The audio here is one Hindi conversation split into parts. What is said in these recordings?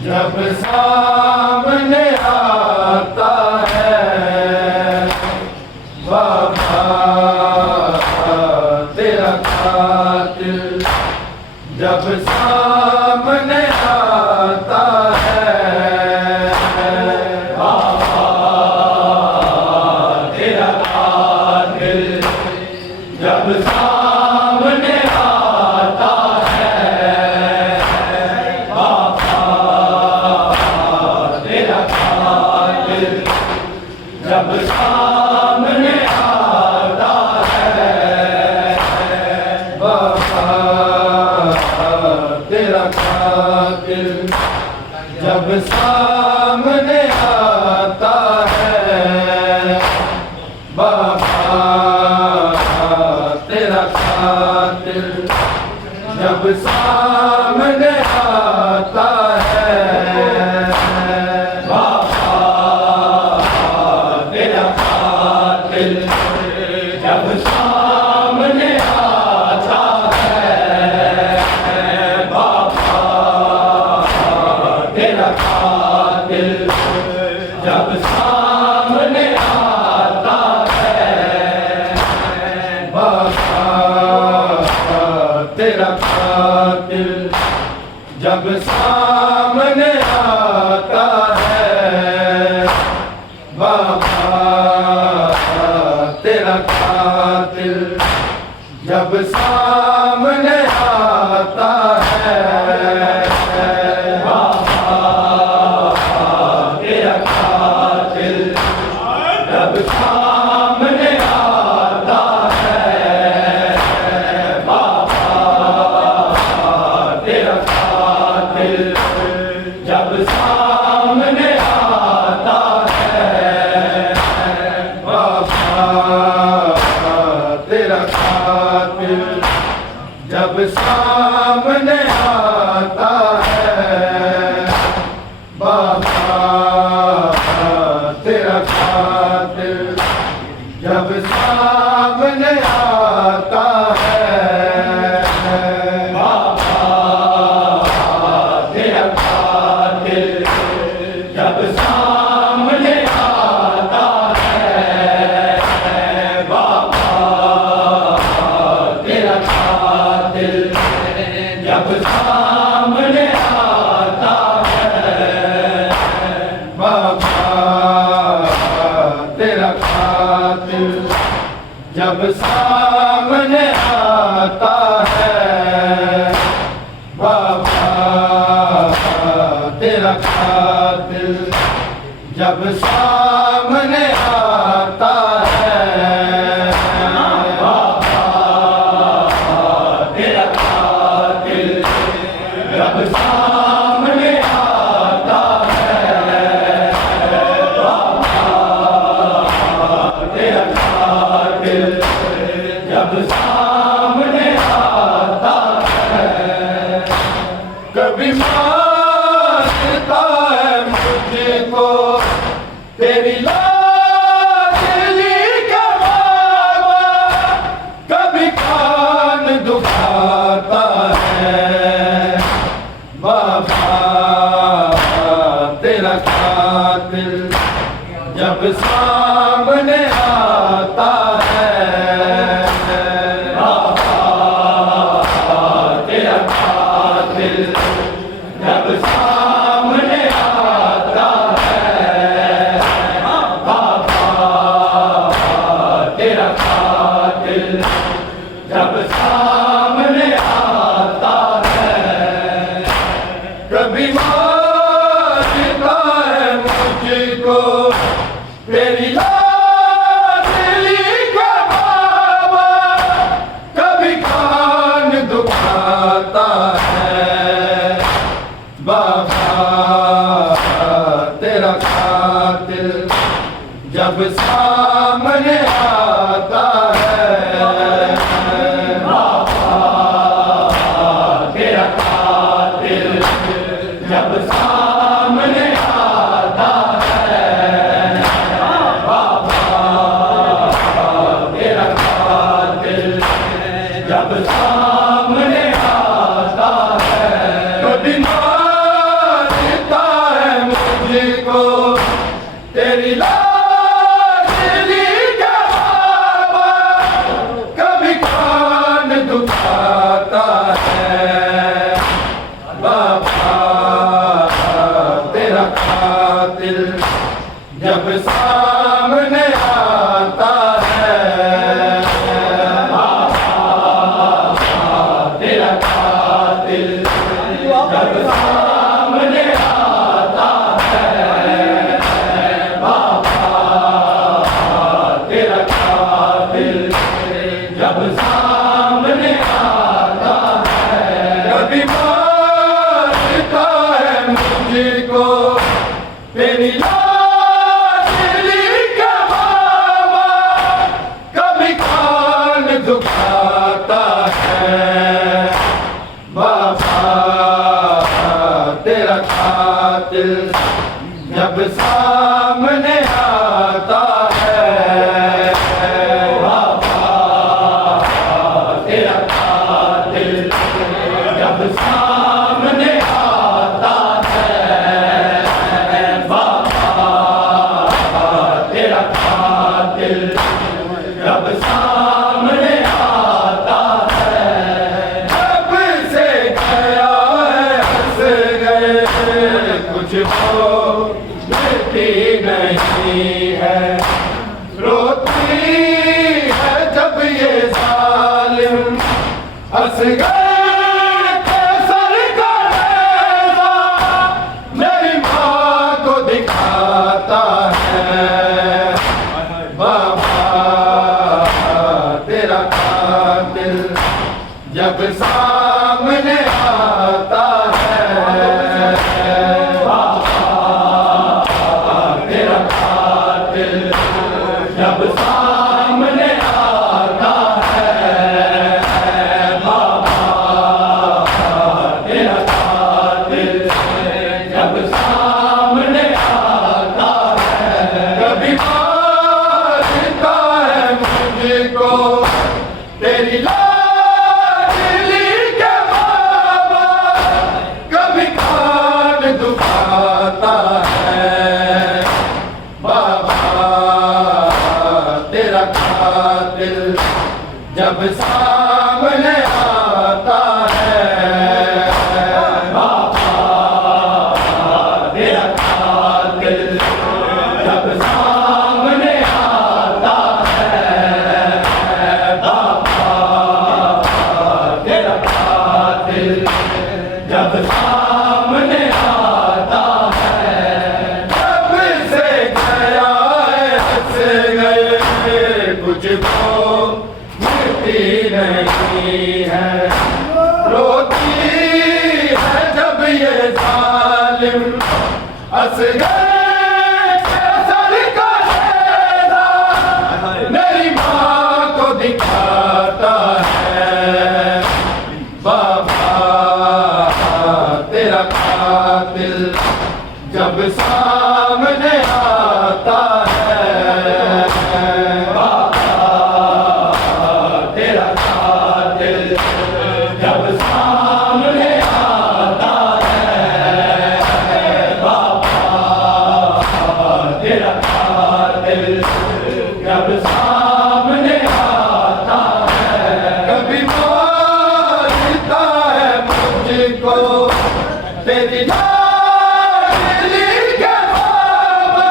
जब सामने आता है बाबा तेरा कातिल, जब सामने आता है बाबा तेरा कातिल, जब सामने आता है बाबा तेरा कातिल, जब सामने आता है बाबा तेरा कातिल, जब सामने आता है बाबा तेरा कातिल, जब सामने आता है बाबा तेरा कातिल, जब सामने आता है बाबा तेरा कातिल, जब सामने आता है बाबा तेरा कातिल, जब सामने आता है बाबा तेरा कातिल, जब सामने आता है बाबा तेरा कातिल, जब सामने आता है बाबा तेरा कातिल, जब सामने आता है बाबा तेरा कातिल, जब सामने आता है बाबा तेरा कातिल, जब सामने आता है बाबा तेरा कातिल, जब सामने आता है बाबा तेरा कातिल, जब सामने आता है बाबा तेरा कातिल, जब सामने आता है बाबा तेरा कातिल, जब सामने आता है बाबा तेरा कातिल, जब सामने आता है बाबा तेरा कातिल, जब सामने आता है। कभी मारता है मुझको तेरी लाडली का बाबा, कभी कान दुखाता है बाबा तेरा कातिल, जब सामने आता है बाबा तेरा कातिल, जब सामने आता है बाबा तेरा कातिल, जब सामने आता है। कभी मारता है मुझको तेरी लाडली का बाबा, कभी कान दुखाता है बाबा तेरा कातिल, जब सामने आता है बाबा तेरा कातिल, जब सामने आता है बाबा तेरा कातिल, जब सामने आता है। कभी मारता तेरी लाडली का बाबा कभी कान दुखाता है बाबा तेरा कातिल जब सामने आता है तेरा कातिल जब सामने आता है बाबा तेरा कातिल जब सामने आता है कभी मारता है मुझको तेरी लाडली का बाबा कभी कान दुखाता है बाबा तेरा कातिल जब सामने आता है बाबा तेरा कातिल जब सामने आता है बाबा तेरा कातिल जब सामने आता है जब से गया है हंस गए कुछ बोलती नहीं है रोती है जब ये जालिम हंस गए कैसर का नेज़ा मेरी माँ को दिखाता है बाबा तेरा कातिल जब सामने आता है बाबा तेरा कातिल जब सामने आता है बाबा तेरा कातिल जब सामने आता है कभी मारता है मुझको तेरी लाडली के बाबा कभी कान दुखाता है बाबा तेरा कातिल जब सामने आता है बाबा तेरा कातिल जब सामने आता है बाबा तेरा कातिल जब सामने आता है जब से गया है हंस गए कुछ बोलती नहीं है रोती है जब ये जालिम हंस गए कैसर का नेज़ा मेरी माँ को दिखाता है बाबा तेरा कातिल जब सामने आता है बाबा तेरा कातिल जब सामने आता है बाबा तेरा कातिल जब सामने आता है कभी मारता है मुझको तेरी लाडली के बाबा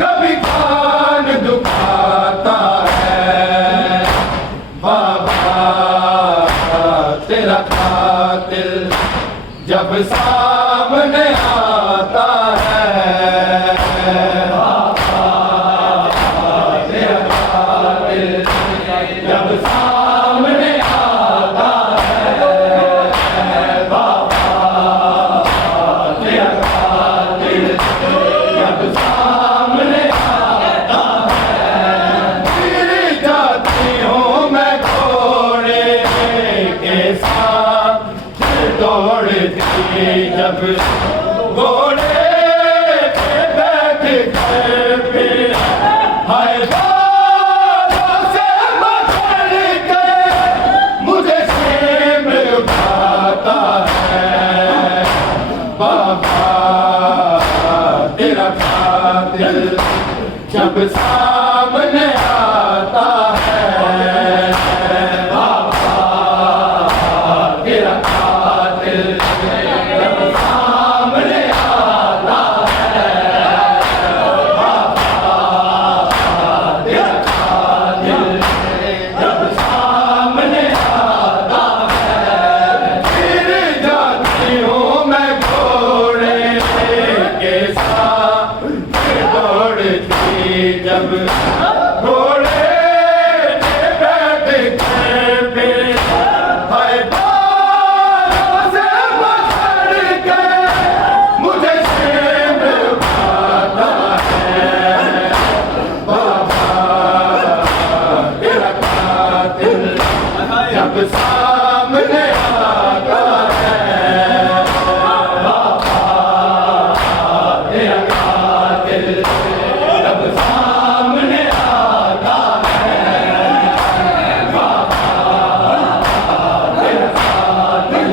कभी कान दुखाता है बाबा तेरा कातिल जब सामने आता है बाबा तेरा कातिल जब सामने आता है बाबा तेरा कातिल जब सामने आता है गिर जाती हूँ मैं घोड़े के साथ दौड़ती जब घोड़े पे बैठ गए फिर हाय बालों से मचल के मुझे सेम उठाता है बाबा तेरा कातिल जब सामने आता है बाबा तेरा कातिल, जब सामने आता है बाबा तेरा कातिल, जब सामने आता है गिर जाती हूँ मैं घोड़े के साथ दौड़ती, जब घोड़े पे बैठ के फिर हाय बालों से पकड़ के मुझे सिर उठाता है बाबा तेरा कातिल, जब सामने आता है बाबा तेरा कातिल, जब सामने आता है बाबा तेरा कातिल,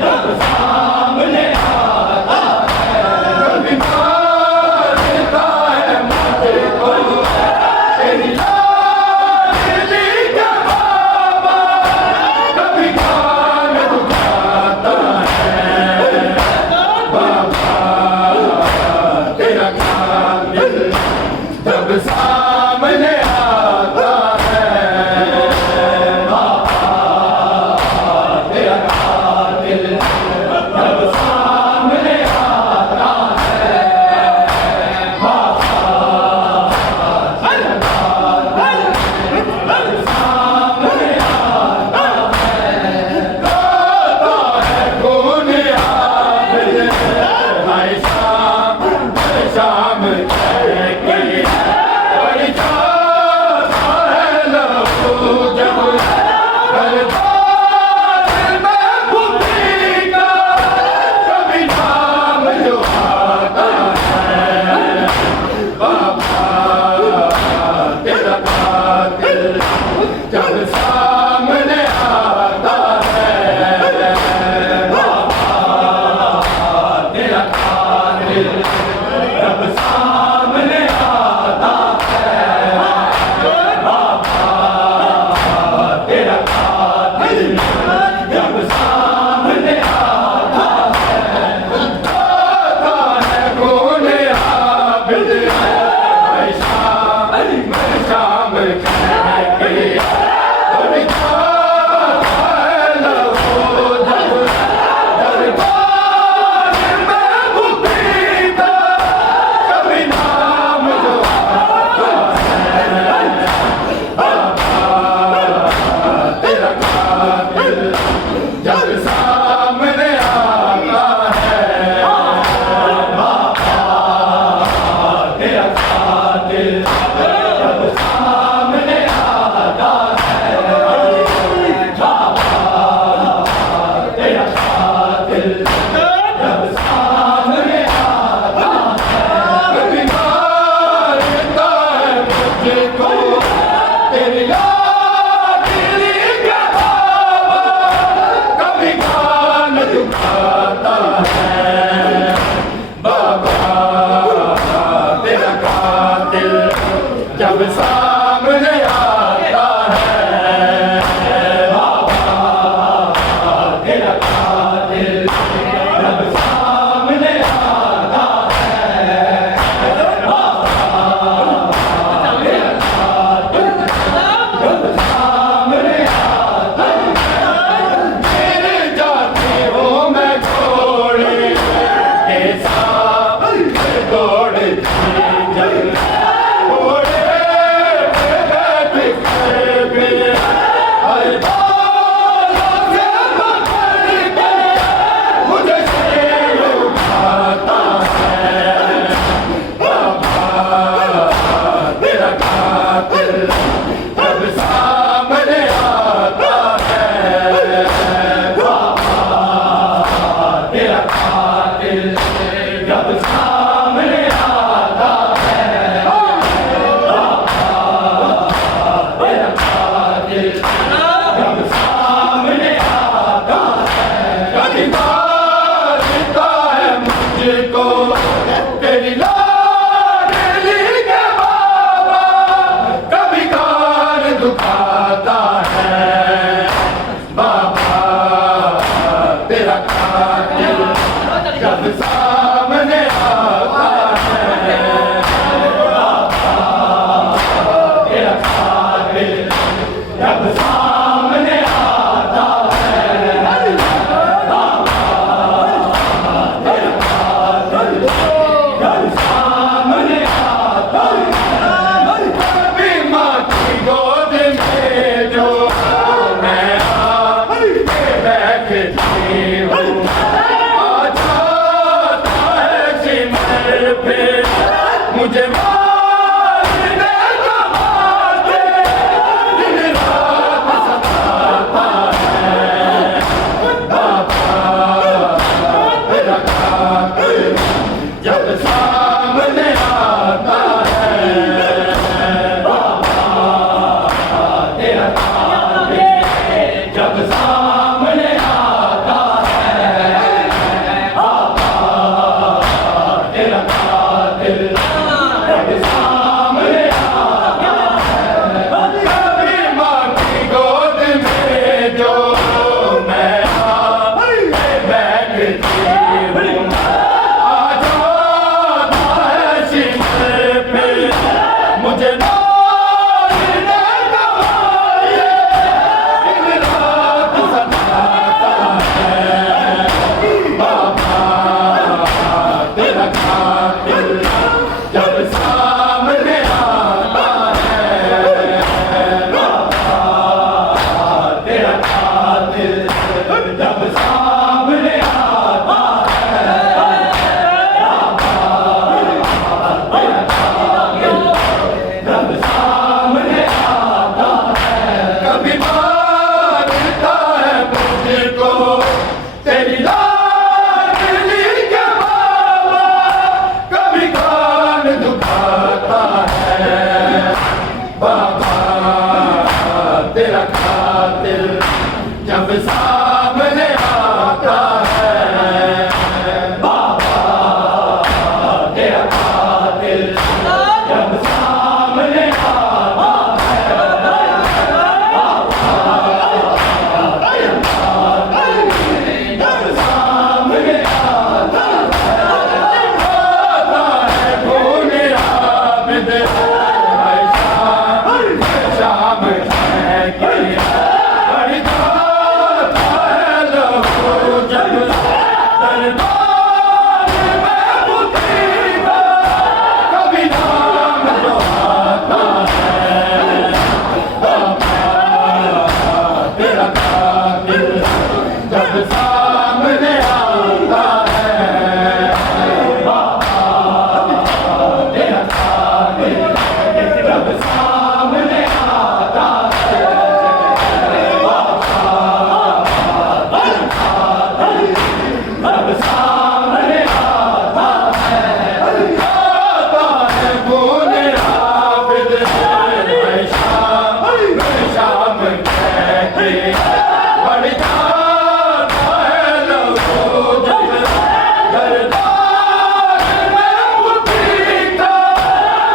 जब सामने आता है कभी मारता है मुझको तेरी लाडली का बाबा, कभी कान दुखाता है बाबा तेरा कातिल, जब सामने आता है बाबा तेरा कातिल, जब सामने आता है बाबा तेरा कातिल, जब सामने आता है गाता है कौन आबिद हाय शाम शाम के बड़ी जाता है लहू जब दरबार में बुद्धि का कभी नाम जो आता है बाबा तेरा कातिल, जब सामने आता है बाबा तेरा कातिल, जब सामने आता है बाबा तेरा कातिल, जब सामने आता है कौन आबिद हाय शाम शाम कह के बड़ी जाता है लहू जब दरबार में बुद्धि का कभी नाम जो आता है बाबा तेरा कातिल, जब सामने आता है बाबा तेरा कातिल, जब सामने आता है बाबा तेरा कातिल, जब सामने आता है कभी मारता है मुझको तेरी लाडली का बाबा, कभी कान दुखाता है बाबा तेरा कातिल, जब सामने आता है बाबा तेरा कातिल, जब सामने आता है बाबा तेरा कातिल, जब सामने आता है गिर जाती हूँ मैं घोड़े के साथ दौड़ती, जब घोड़े पे बैठ के फिर हाय बालों से पकड़ के मुझे सिर उठाता है बाबा तेरा कातिल, जब सामने आता है बाबा तेरा कातिल, जब सामने आता है बाबा तेरा कातिल, जब सामने आता है कभी मारता है मुझको तेरी लाडली के फिर मुझे मारने का मारते दिन रात सताता है बाबा तेरा कातिल जब सामने आता है बाबा तेरा कातिल जब सामने आता है बाबा तेरा कातिल जब सामने आता है कभी माँ की गोद में जो मैं बैठती हूँ आ जाता है शीशे पे मुझे मारने का ये दिन रात सताता है बाबा तेरा कातिल जब सामने आता है बाबा तेरा कातिल जब सामने आता जब सामने आता है कभी मारता है मुझको तेरी लाडली के बाबा कभी कान दुखाता है बाबा तेरा कातिल जब सामने आता है बाबा तेरा कातिल जब सामने आता जब सामने आता है खून आबिद है शाम है कि बड़ी गाता है लहू जब दरबार में मुतीबा कभी नाम जो आता है बाबा तेरा कातिल जब सामने आता है बाबा तेरा कातिल जब सामने आता है जब सामने आता है खून आबिद है शाम कहके बढ़ जाता है लहू जब दरबार में मुतीबा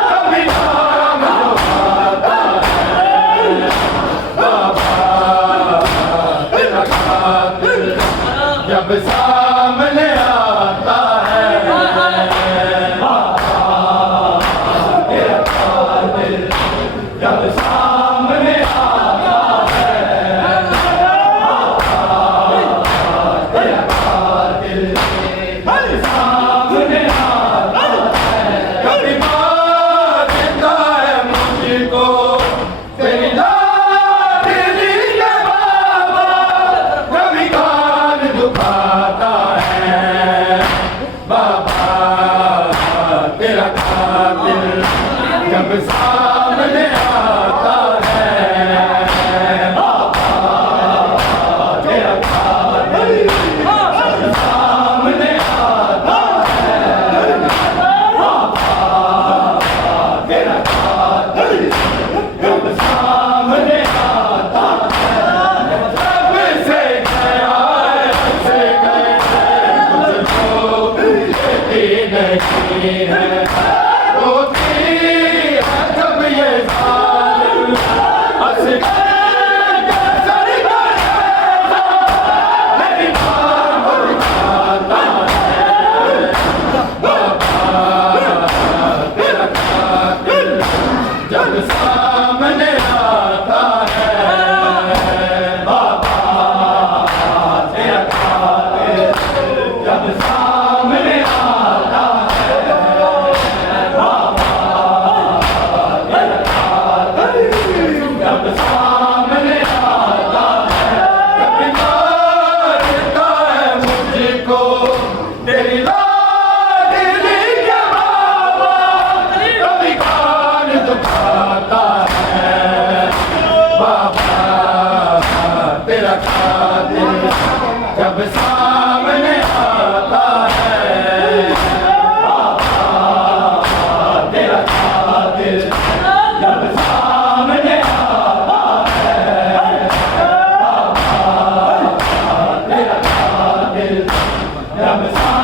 कभी नाम जो आता है बाबा तेरा कातिल जब सामने आता है बाबा तेरा कातिल जब सामने आता है बाबा तेरा कातिल जब सामने आता है कभी मारता है मुझको तेरी लाडली के बाबा कभी कान दुखाता है बाबा तेरा कातिल जब सामने आता है बाबा तेरा कातिल जब सामने आता है बाबा तेरा कातिल जब सामने आता है जब से गया से गए मुझको देती नहीं है होती है जब ये साल हंस सर गया मेरी माँ मर जाता है बाबा तेरा कातिल जब सामने आता है बाबा तेरा कातिल जब सामने आता है जब